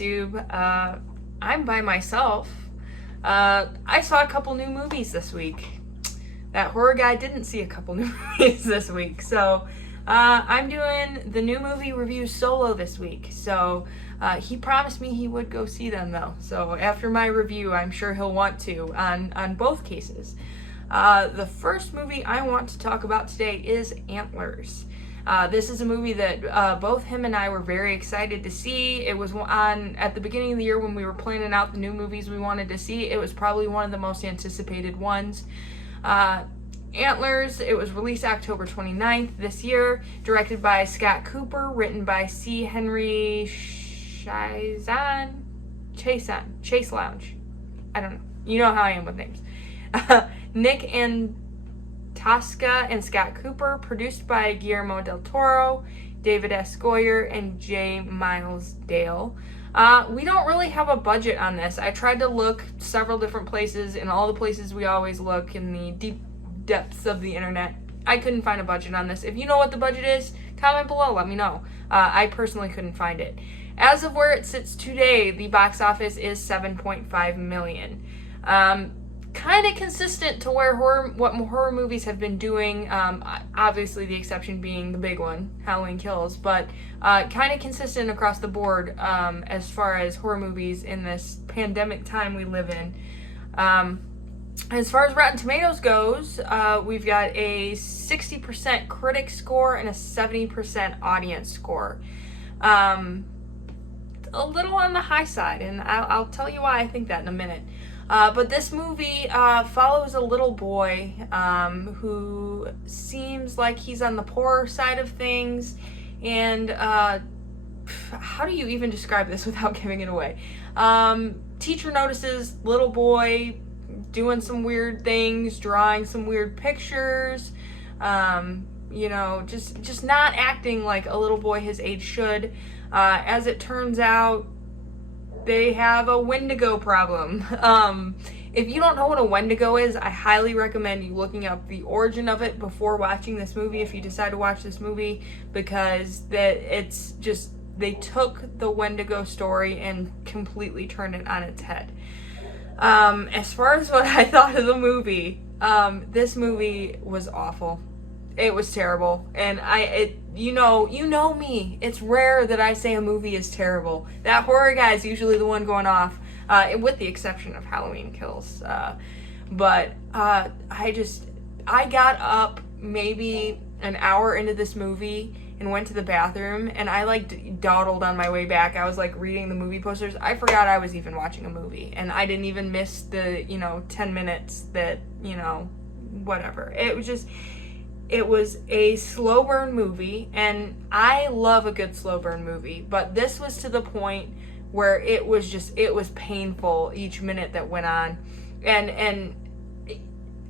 YouTube. I'm by myself. I saw a couple new movies this week. That horror guy didn't see a couple new movies this week. So I'm doing the new movie review solo this week. So he promised me he would go see them though. So after my review, I'm sure he'll want to on both cases. The first movie I want to talk about today is Antlers. This is a movie that both him and I were very excited to see. It was on at the beginning of the year when we were planning out the new movies we wanted to see. It was probably one of the most anticipated ones. Antlers, it was released October 29th this year, directed by Scott Cooper, written by C. Henry Chase Lounge. I don't know. You know how I am with names. Nick Tosca and Scott Cooper, produced by Guillermo del Toro, David S. Goyer, and J. Miles Dale. We don't really have a budget on this. I tried to look several different places, in all the places we always look in the deep depths of the internet. I couldn't find a budget on this. If you know what the budget is, comment below, let me know. I personally couldn't find it. As of where it sits today, the box office is $7.5 million. Kind of consistent to where what horror movies have been doing, obviously the exception being the big one, Halloween Kills, but kind of consistent across the board as far as horror movies in this pandemic time we live in. As far as Rotten Tomatoes goes, we've got a 60% critic score and a 70% audience score. A little on the high side, and I'll tell you why I think that in a minute. But this movie follows a little boy who seems like he's on the poorer side of things. And how do you even describe this without giving it away? Teacher notices little boy doing some weird things, drawing some weird pictures, just not acting like a little boy his age should. As it turns out, they have a Wendigo problem. If you don't know what a Wendigo is, I highly recommend you looking up the origin of it before watching this movie if you decide to watch this movie, because it's just, they took the Wendigo story and completely turned it on its head. As far as what I thought of the movie, this movie was awful. It was terrible, and you know me. It's rare that I say a movie is terrible. That horror guy is usually the one going off, with the exception of Halloween Kills. But I got up maybe an hour into this movie and went to the bathroom, and I dawdled on my way back. I was reading the movie posters. I forgot I was even watching a movie, and I didn't even miss the 10 minutes that whatever. It was a slow burn movie, and I love a good slow burn movie, but this was to the point where it was painful each minute that went on. And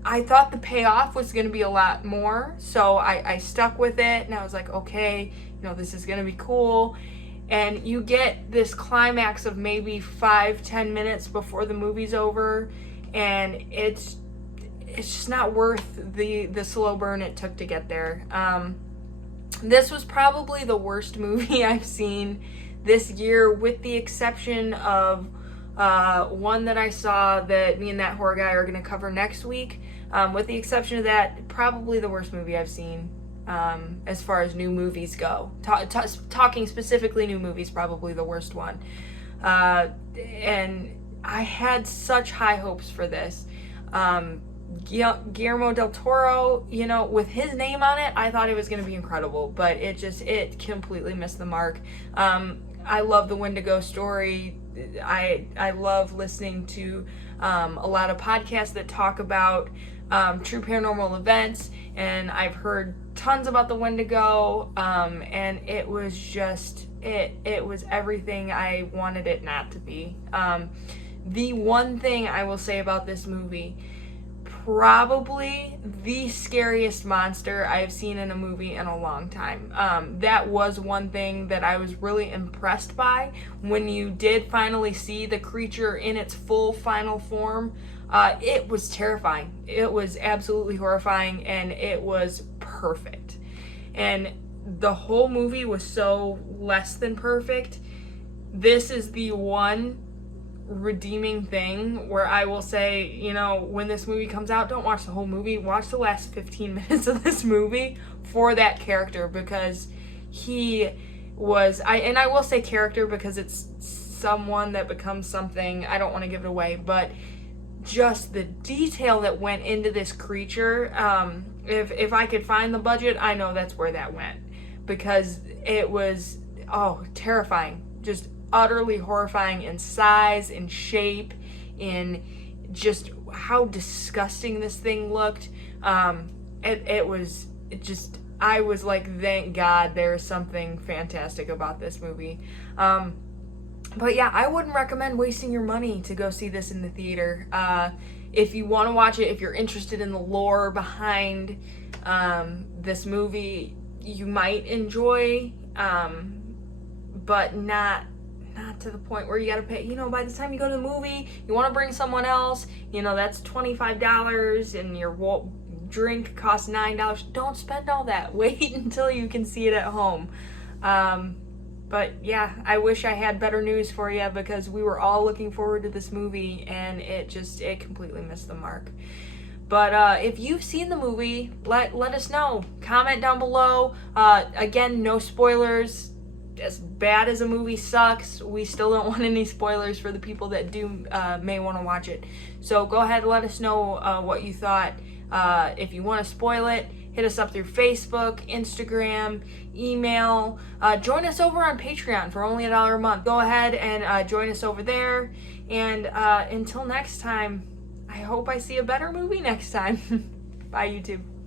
I thought the payoff was going to be a lot more, so I stuck with it, and I was like, okay, this is going to be cool. And you get this climax of maybe 5-10 minutes before the movie's over, and it's just not worth the slow burn it took to get there. This was probably the worst movie I've seen this year, with the exception of one that I saw that me and that horror guy are going to cover next week. With the exception of that, probably the worst movie I've seen as far as new movies go. Talking specifically new movies, probably the worst one. And I had such high hopes for this. Guillermo del Toro, with his name on it, I thought it was going to be incredible, but it completely missed the mark. I love the Wendigo story. I love listening to a lot of podcasts that talk about true paranormal events, and I've heard tons about the Wendigo, and it was just, it was everything I wanted it not to be. The one thing I will say about this movie, probably the scariest monster I've seen in a movie in a long time. That was one thing that I was really impressed by when you did finally see the creature in its full final form. It was terrifying. It was absolutely horrifying, and it was perfect. And the whole movie was so less than perfect. this is the one redeeming thing where I will say, you know, when this movie comes out, don't watch the whole movie, watch the last 15 minutes of this movie for that character, because he was, I will say character because it's someone that becomes something, I don't want to give it away, but just the detail that went into this creature, if I could find the budget, I know that's where that went, because it was, terrifying, just utterly horrifying in size, in shape, in just how disgusting this thing looked. I was like, thank God there's something fantastic about this movie. But yeah, I wouldn't recommend wasting your money to go see this in the theater. If you want to watch it, if you're interested in the lore behind this movie, you might enjoy, but not to the point where you gotta pay, you know, by the time you go to the movie, you want to bring someone else, you know, that's $25 and your drink costs $9. Don't spend all that. Wait until you can see it at home. But yeah, I wish I had better news for you, because we were all looking forward to this movie and it completely missed the mark. But if you've seen the movie, let us know. Comment down below. Again, no spoilers. As bad as a movie sucks, we still don't want any spoilers for the people that may want to watch it. So go ahead and let us know what you thought. If you want to spoil it, hit us up through Facebook, Instagram, email. Join us over on Patreon for only $1 a month. Go ahead and join us over there. And until next time, I hope I see a better movie next time. Bye, YouTube.